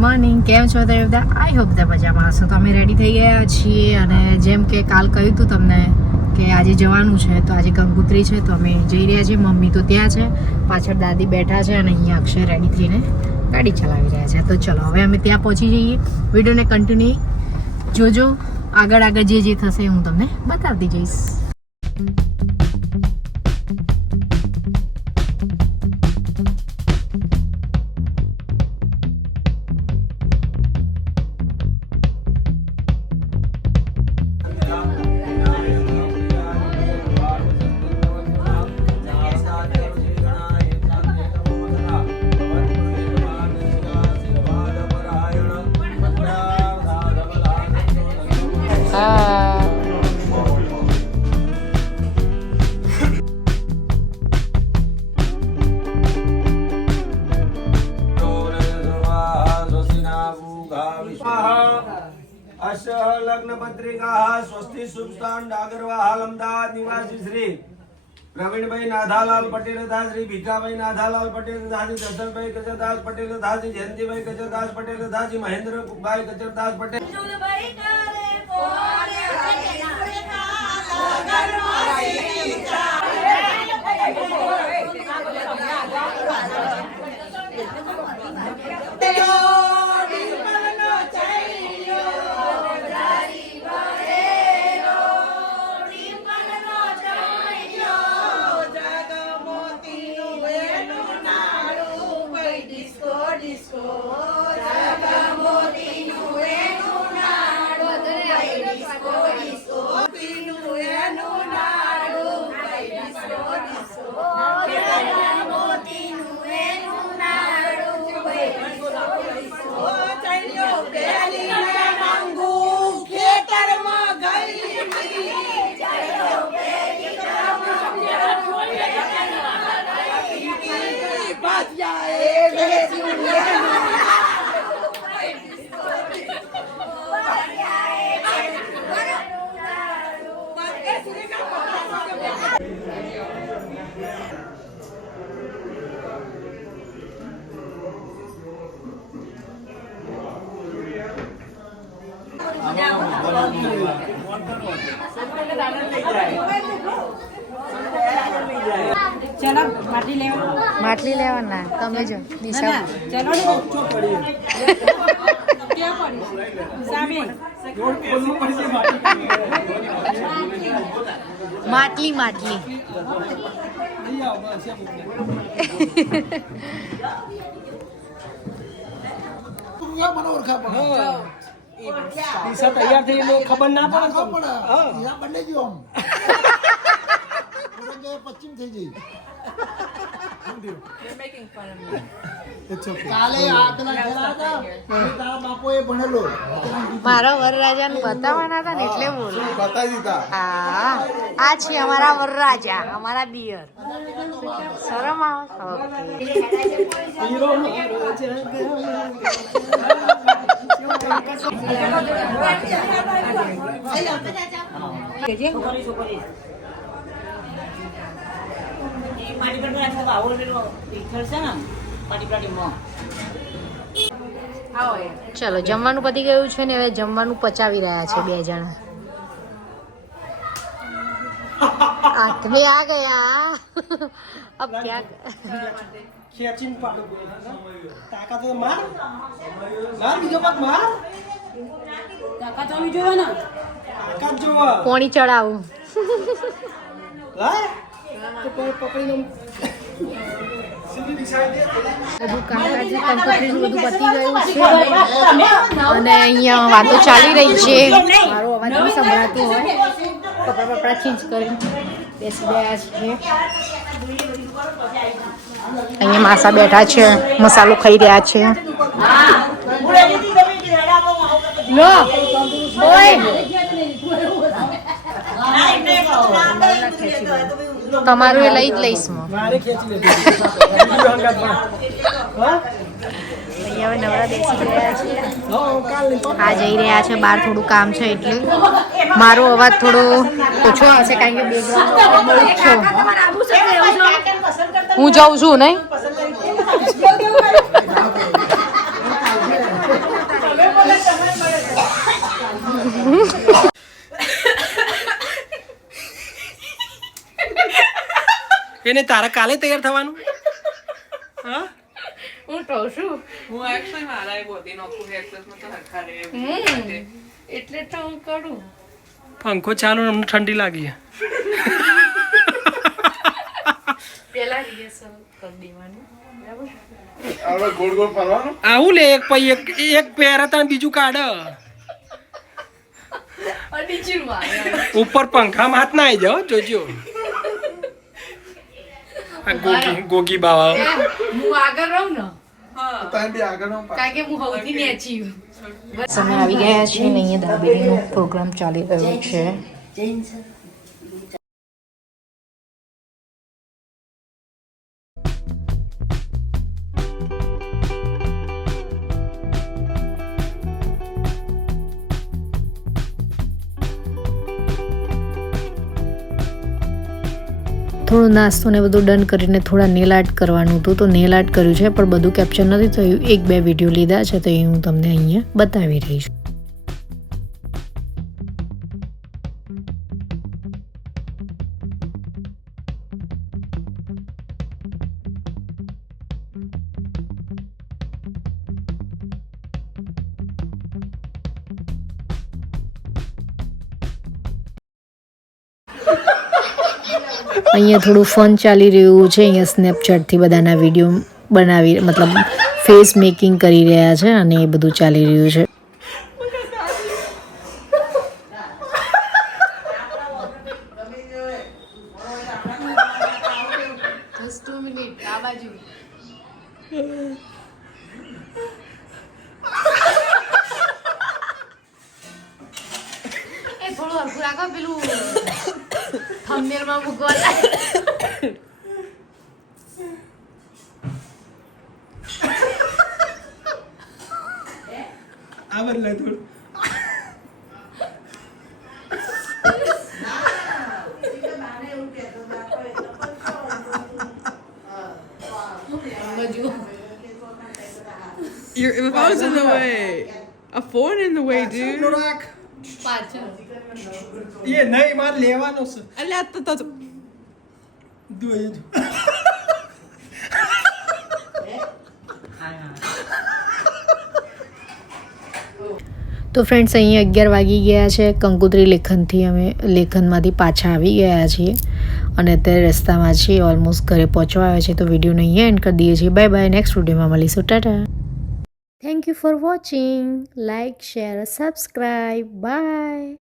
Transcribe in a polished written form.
Morning, કેમ છો તમે બધા? આઈ હોપ તમે મજામાં હશો. તો અમે રેડી થઈ ગયા છીએ અને જેમ કે કાલ કહ્યું હતું તમને કે આજે જવાનું છે, તો આજે કંકોત્રી છે તો અમે જઈ રહ્યા છીએ. મમ્મી તો ત્યાં છે, પાછળ દાદી બેઠા છે અને અહીંયા અક્ષય રેડી થઈને ગાડી ચલાવી રહ્યા છે. તો ચલો હવે અમે ત્યાં પહોંચી જઈએ. વિડીયોને કન્ટિન્યુ જોજો, આગળ જે થશે હું તમને બતાવતી જઈશ. લગ્ન પત્રિકા સ્વસ્તિ શુભસ્થાન ડાગરવાહાલ અમદાવાદ નિવાસી શ્રી પ્રવીણભાઈ નાથાલાલ પટેલ તથા શ્રી ભીખાભાઈ નાથાલાલ પટેલ તથા શ્રી દર્શનભાઈ કચરદાસ પટેલ તથા શ્રી જયંતિભાઈ કચરદાસ પટેલ તથા શ્રી મહેન્દ્રભાઈ કચરદાસ પટેલ ચલો માટલી લેવાના તમે જો દિશા ચલો ક્યાં પડી માટલી દિશા તૈયાર થઈ ખબર ના પડે બંને જ પશ્ચિમ થઈ જઈ મારા વરરાજાને બતાવવાના હતા ને એટલે બોલ બતાવી દીધા. હા, આ છે અમારા વરરાજા, અમારા દિયર. શરમ આવે? ચલો જમવાનું પતી ગયું છે ને હવે જમવાનું પચાવી રહ્યા છે બે જણા. હાથમે આ ગયા. અબ ક્યાં ખેંચીને પાડો તાકાત માર બીજો પાક માર તાકાત હોવી જોઈએ ને, તાકાત જોવા પોણી ચડાવું. પકડીને બધું કામકાજ કંકોત્રીનું બધું પતી ગયું છે અને અહીંયા વાતો ચાલી રહી છે. મારો અવાજ નહીં સંભળાતો હોય, કપડા ચેન્જ કરીને બેસી ગયા છે. અહીંયા માસા બેઠા છે, મસાલો ખાઈ રહ્યા છે. લો ઓય તમારું એ લઈ જ લઈશ હું. અહીંયા હવે નવરા બેસી ગયા છે. આ જઈ રહ્યા છે બહાર, થોડું કામ છે એટલે મારો અવાજ થોડો ઓછો આવશે કારણ કે બેકગ્રાઉન્ડ બહુ જ છો. હું જાઉં છું નહીં એને તારા કાલે તૈયાર થવાનું હા હું કહું છું હું actually મારા એ body નોખું hair plus માં તો હરખા રહે એવું છે. એટલે તો હું કરું. પંખો ચાલુ અમને ઠંડી લાગી પેલા રિહર્સલ કરી દેવાનું બરાબર. હવે ગોળ ગોળ ફરવાનું. આવું લે એક પૈ એક પહેરે તને બીજું કાઢ ઉપર પંખામાં હાથ ના આવી જાઓ જોજો આ ગોગી બાવા હું આગળ રહું ને તમે બી આગળ નો કારણ કે હું સૌથી નેચી અમે આવી ગયા છીએ ને અહીંયા દાબેલીનો પ્રોગ્રામ ચાલી રહ્યો છે. થોડો નાસ્તો ને બધું ડન કરીને થોડા નેલ આર્ટ કરવાનું હતું તો નેલ આર્ટ કર્યું છે પણ બધું કેપ્ચર નથી થયું. 1-2 વિડીયો લીધા છે તો એ હું તમને અહીંયા બતાવી રહી છું. અહીંયા થોડું ફન ચાલી રહ્યું છે. અહીંયા સ્નેપચેટથી બધાના વિડીયો બનાવી મતલબ ફેસ મેકિંગ કરી રહ્યા છે અને એ બધું ચાલી રહ્યું છે. થંબનેલમાં મૂકવા આ બદલાય થોડું Your phone's in the way. A phone in the way, dude. એ નહીં મારે લેવાનો છે અલ્યા તો તો ફ્રેન્ડ્સ અહીંયા 11 વાગી ગયા છે. કંકોત્રી લેખનમાંથી પાછા આવી ગયા છીએ અને અત્યારે રસ્તામાં છીએ. ઓલમોસ્ટ ઘરે પહોંચવા આવ્યા છે તો વિડીયોને અહીંયા એન્ડ કરી દઈએ છીએ. Bye bye. નેક્સ્ટ વિડીયોમાં મળીશું. Tata. Thank you for watching. Like, share, subscribe. By.